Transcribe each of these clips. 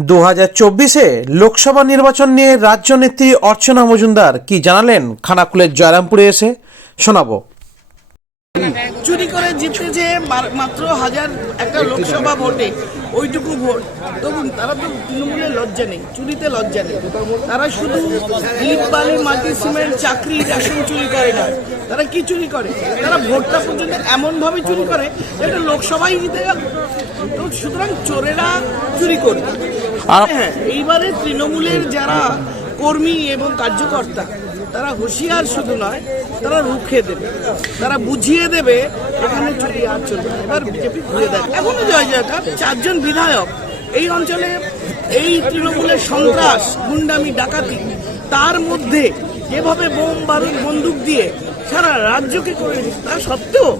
দু হাজার চব্বিশে লোকসভা নির্বাচন নিয়ে রাজ্য নেত্রী অর্চনা মজুমদার কি জানালেন? খানাকুলের জয়রামপুরে এসে শোনাবো। চুরি করে জিতেছে মার- মাত্র হাজার একটা লোকসভা ভোটে ওইটুকু ভোট তবু তারা তো তৃণমূলের লজ্জা নেই, চুরিতে লজ্জা নেই। তারা শুধু বালি মাটি সিমেন্ট, চাকরি, রেশন চুরি করে না। তারা কি চুরি করে? তারা ভোটটা পর্যন্ত এমনভাবে চুরি করে যেটা লোকসভায় জিতে গেল। সুতরাং চোরেরা চুরি করবে। আর- হ্যাঁ এইবারে তৃণমূলের যারা কর্মী এবং কার্যকর্তা, তারা হুঁশিয়ার শুধু নয়, তারা রুখে দেবে। তারা বুঝিয়ে দেবে এখানে চুরি আর চলবে এবার বিজেপি ঘুরে দেয়। এখনও জয় জয়কার, চারজন বিধায়ক, এই অঞ্চলে এই তৃণমূলের সন্ত্রাস, গুন্ডামি, ডাকাতি, তার মধ্যে যেভাবে বোম, বারুদ, বন্দুক দিয়ে সারা রাজ্যকে করে তা সত্ত্বেও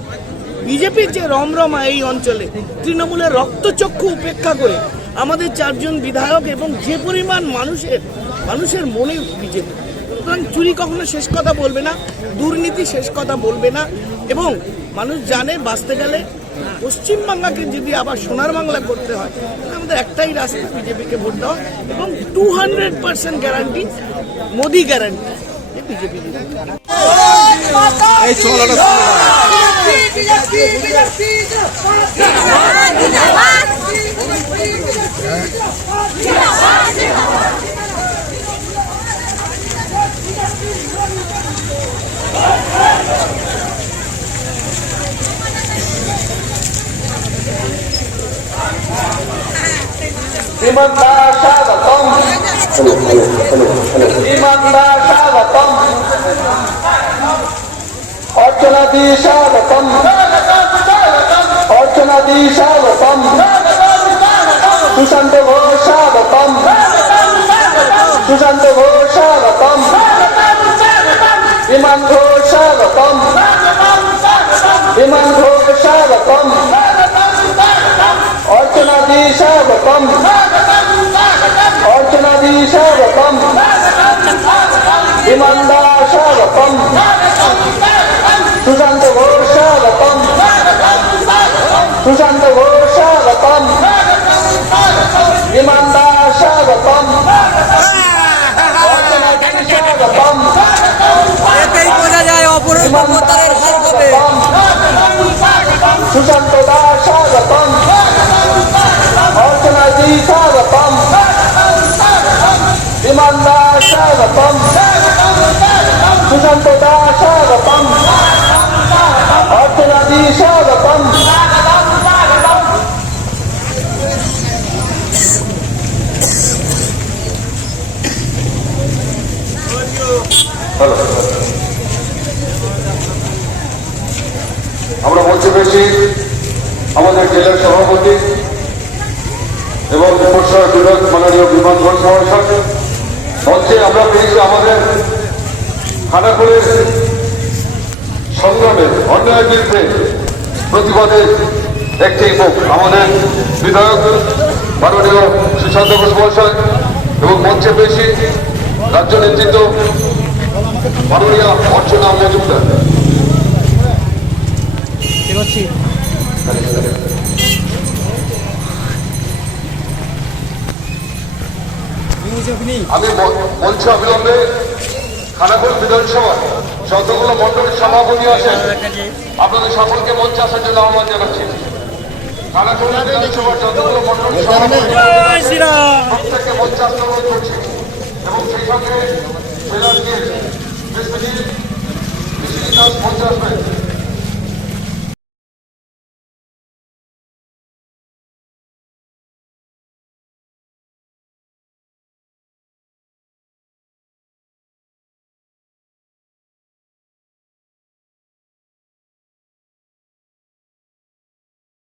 বিজেপির যে রমরমা এই অঞ্চলে, তৃণমূলের রক্তচক্ষু উপেক্ষা করে আমাদের চারজন বিধায়ক এবং যে পরিমাণ মানুষের মানুষের মনে বিজেপি সুতরাং চুরি কখনো শেষ কথা বলবে না, দুর্নীতি শেষ কথা বলবে না, এবং মানুষ জানে বাঁচতে গেলে পশ্চিমবাংলাকে যদি আবার সোনার বাংলা করতে হয়, তাহলে আমাদের একটাই রাস্তা, বিজেপিকে ভোট দেওয়া এবং two hundred percent guarantee Modi guarantee BJP. ইমানদার স্বাগতম ইমানদার স্বাগতম দি স্বাগতম অর্চনা দি স্বাগতম সুশান্ত ঘোষ স্বাগতম সুশান্ত ঘোষ স্বাগতম বিমান ঘোষ স্বাগতম বিমান ঘোষ স্বাগতম অর্চনা দি স্বাগতম অর্চনা দি স্বাগতম ইমানদার স্বাগতম সুশান্ত ঘোষ স্বাগতম সুশান্ত ঘোষ স্বাগতম ইমানদার স্বাগতম অর্চনা দি এতেই বোঝা যায় সুশান্ত দাস স্বাগতম অর্চনা জি স্বাগতম ইমানদার স্বাগতম সুশান্ত দাস স্বাগতম অর্চনা জি স্বাগতম আমরা বলছি বেশি আমাদের জেলার সভাপতি এবং বিরোধ মাননীয় বিমান ঘোষ মহাশয় মঞ্চে আমরা পেয়েছি আমাদের খানাকুলের সংগ্রামে অন্যায়ের বিরুদ্ধে প্রতিবাদে একটি মুখ আমাদের বিধায়ক মাননীয় সুশান্ত ঘোষ মহাশয় এবং মঞ্চে পেয়েছি রাজ্য নেতৃত্ব মাননীয় অর্চনা মজুমদার। আমি মঞ্চে অবিলম্বে খানাকুল বিধানসভা যতগুলো মন্ডলের সভাপতি আছেন আপনাদের সকলকে মঞ্চে আসার জন্য আহ্বান জানাচ্ছি। খানাকুল বিধানসভার যতগুলো মন্ডলের সভাপতি প্রত্যেককে মঞ্চে আসতে